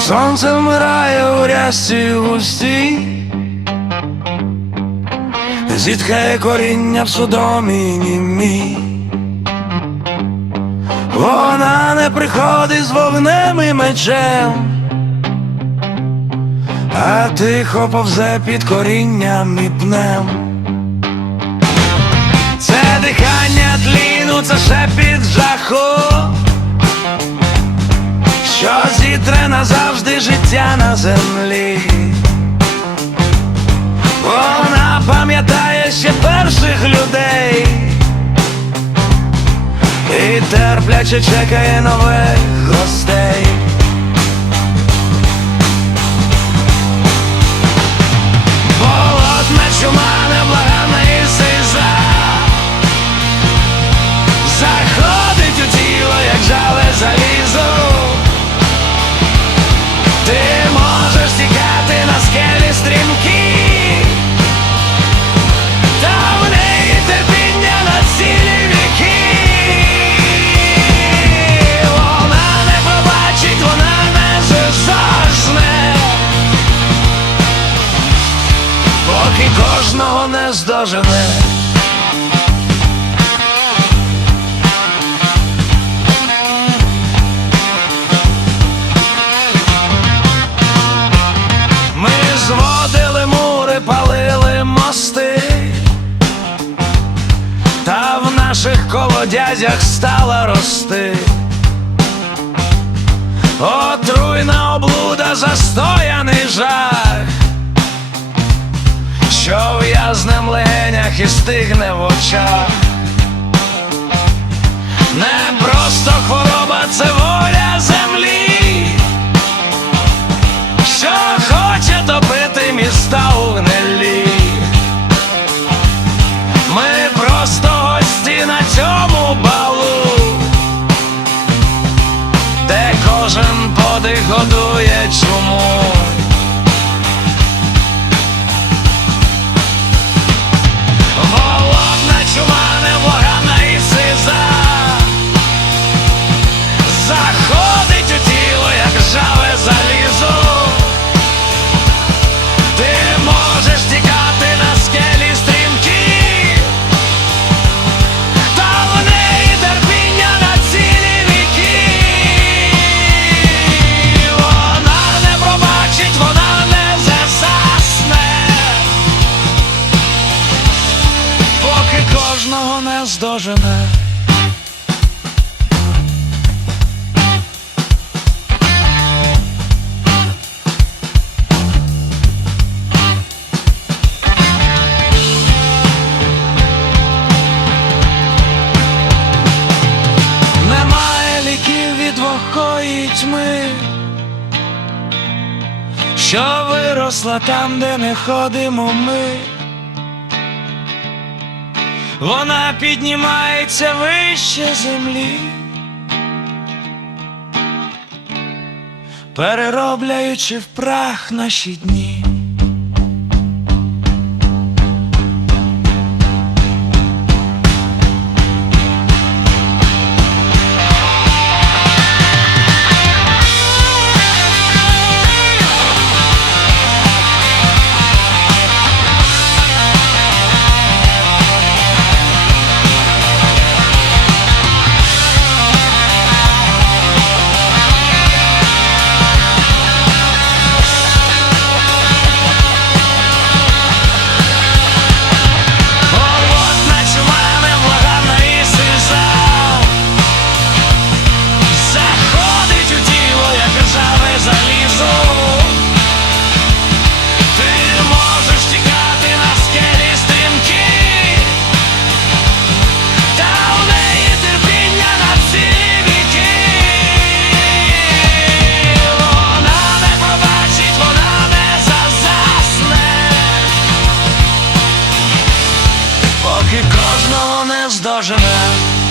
Сонце вмирає у рясі густій, зітхає коріння в судомі німій. Вона не приходить з вогнем і мечем, а тихо повзе під корінням і пнем. Це дихання тліну, це шепіт жаху, зітре назавжди життя на землі. Вона пам'ятає ще перших людей і терпляче чекає нових гостей. Не Ми зводили мури, палили мости, та в наших колодязях стала рости. Отруйна облуда, застояний жах, що в'язне в легенях і стигне в очах. Не просто хвороба, вогкої тьми, що виросла там, де не ходимо ми. Вона піднімається вище землі, переробляючи в прах наші дні. кожного не здоживе.